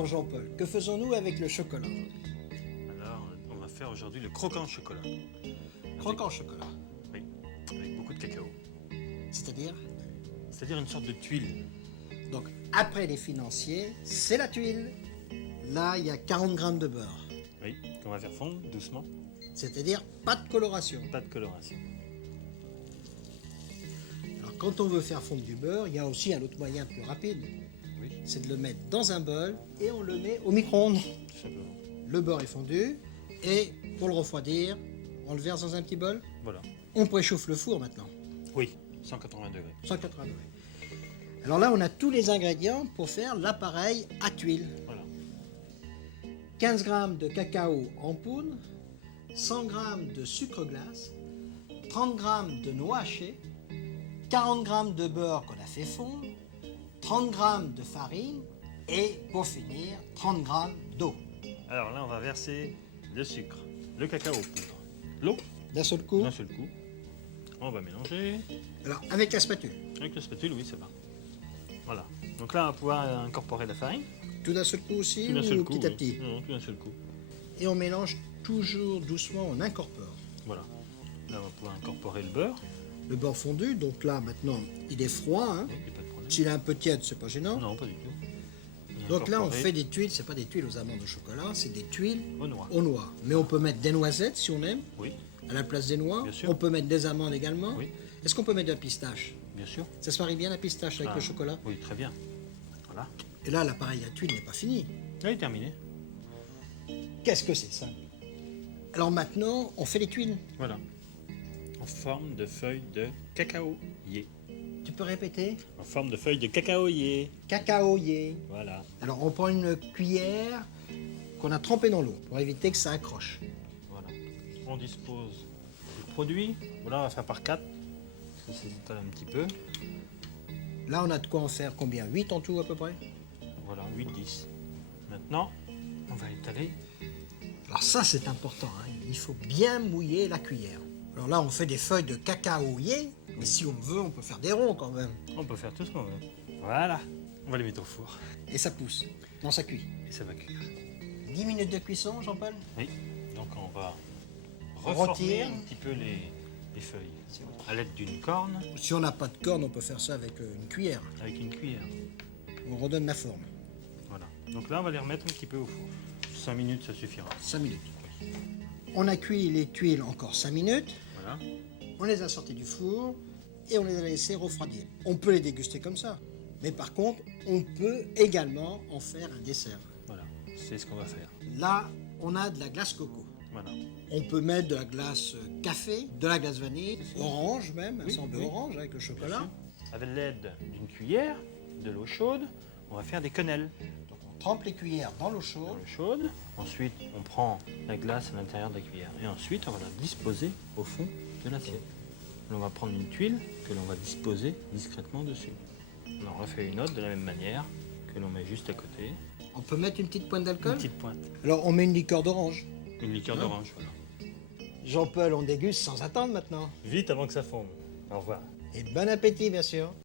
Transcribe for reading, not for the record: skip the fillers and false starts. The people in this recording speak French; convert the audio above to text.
Alors Jean-Paul, que faisons-nous avec le chocolat aujourd'hui? Alors, on va faire aujourd'hui le croquant chocolat. Croquant chocolat, Oui, avec beaucoup de cacao. c'est-à-dire? C'est-à-dire une sorte de tuile. Donc après les financiers, c'est la tuile. Là, il y a 40 grammes de beurre, Oui, qu'on va faire fondre doucement. c'est-à-dire pas de coloration. Pas de coloration. Alors quand on veut faire fondre du beurre, il y a aussi un autre moyen plus rapide, Oui, c'est de le mettre dans un bol et on le met au micro-ondes. tout simplement. Le beurre est fondu et pour le refroidir, on le verse dans un petit bol. Voilà. On préchauffe le four maintenant, Oui, 180 degrés. 180 degrés. Alors là, on a tous les ingrédients pour faire l'appareil à tuile. Voilà. 15 grammes de cacao en poudre, 100 grammes de sucre glace, 30 grammes de noix hachées, 40 grammes de beurre qu'on a fait fondre, 30 grammes de farine et pour finir 30 grammes d'eau. Alors là, on va verser le sucre, le cacao poudre, l'eau D'un seul coup. d'un seul coup. On va mélanger. Alors avec la spatule. Avec la spatule, oui, ça va. Voilà. Donc là, on va pouvoir incorporer la farine. Tout d'un seul coup aussi Tout d'un seul ou coup. petit à oui. petit. Non, tout d'un seul coup. Et on mélange toujours doucement, on incorpore. Voilà. Là, on va pouvoir incorporer le beurre. Le beurre fondu, donc là maintenant il est froid. Hein. Oui, il n'y a pas de problème. S'il est un peu tiède, c'est pas gênant. Non, pas du tout. Donc là on Incorporer fait des tuiles, c'est pas des tuiles aux amandes au chocolat, c'est des tuiles aux noix. aux noix. Mais on peut mettre des noisettes si on aime, Oui, à la place des noix. Bien sûr. On peut mettre des amandes également. Oui. Est-ce qu'on peut mettre de la pistache? bien sûr. Ça se marie bien la pistache avec Ah, le chocolat? Oui, très bien. Voilà. Et là l'appareil à tuile n'est pas fini. Là, il est terminé. Qu'est-ce que c'est simple? Alors maintenant on fait les tuiles. Voilà. En forme de feuille de cacaoyer. Tu peux répéter? En forme de feuille de cacaoyer. Cacaoyer. Voilà. Alors on prend une cuillère qu'on a trempée dans l'eau pour éviter que ça accroche. Voilà. On dispose du produit. Voilà, on va faire par 4. Parce que ça s'étale un petit peu. Là on a de quoi en faire combien? 8 en tout à peu près? Voilà, 8-10. Maintenant, on va étaler. Alors ça c'est important, hein. Il faut bien mouiller la cuillère. Alors là on fait des feuilles de cacaoyer, mais si on veut on peut faire des ronds quand même. On peut faire tout ce qu'on veut. Voilà. On va les mettre au four. Et ça pousse, non ça cuit. Et ça va cuire. 10 minutes de cuisson Jean-Paul? Oui. Donc on va On reformer retire. un petit peu les feuilles. À l'aide d'une corne, Si on n'a pas de corne on peut faire ça avec une cuillère. avec une cuillère. On redonne la forme. Voilà. Donc là, on va les remettre un petit peu au four. 5 minutes, ça suffira. 5 minutes. On a cuit les tuiles encore 5 minutes. Voilà. On les a sortis du four et on les a laissés refroidir. On peut les déguster comme ça. Mais par contre, on peut également en faire un dessert. Voilà. C'est ce qu'on va faire. Là, on a de la glace coco. Voilà. On peut mettre de la glace café, de la glace vanille, orange même, Oui, un peu oui. orange avec le Bien chocolat. sûr. Avec l'aide d'une cuillère, de l'eau chaude, on va faire des quenelles. Donc on trempe les cuillères dans l'eau Dans chaude. l'eau chaude. Ensuite, on prend la glace à l'intérieur de la cuillère. Et ensuite, on va la disposer au fond de l'assiette. On va prendre une tuile que l'on va disposer discrètement dessus. On en refait une autre de la même manière que l'on met juste à côté. On peut mettre une petite pointe Une d'alcool. petite pointe. Alors on met une liqueur d'orange. Une liqueur Ouais. d'orange, voilà. Jean-Paul, on déguste sans attendre maintenant. Vite avant que ça fonde. Au revoir. Et bon appétit bien sûr.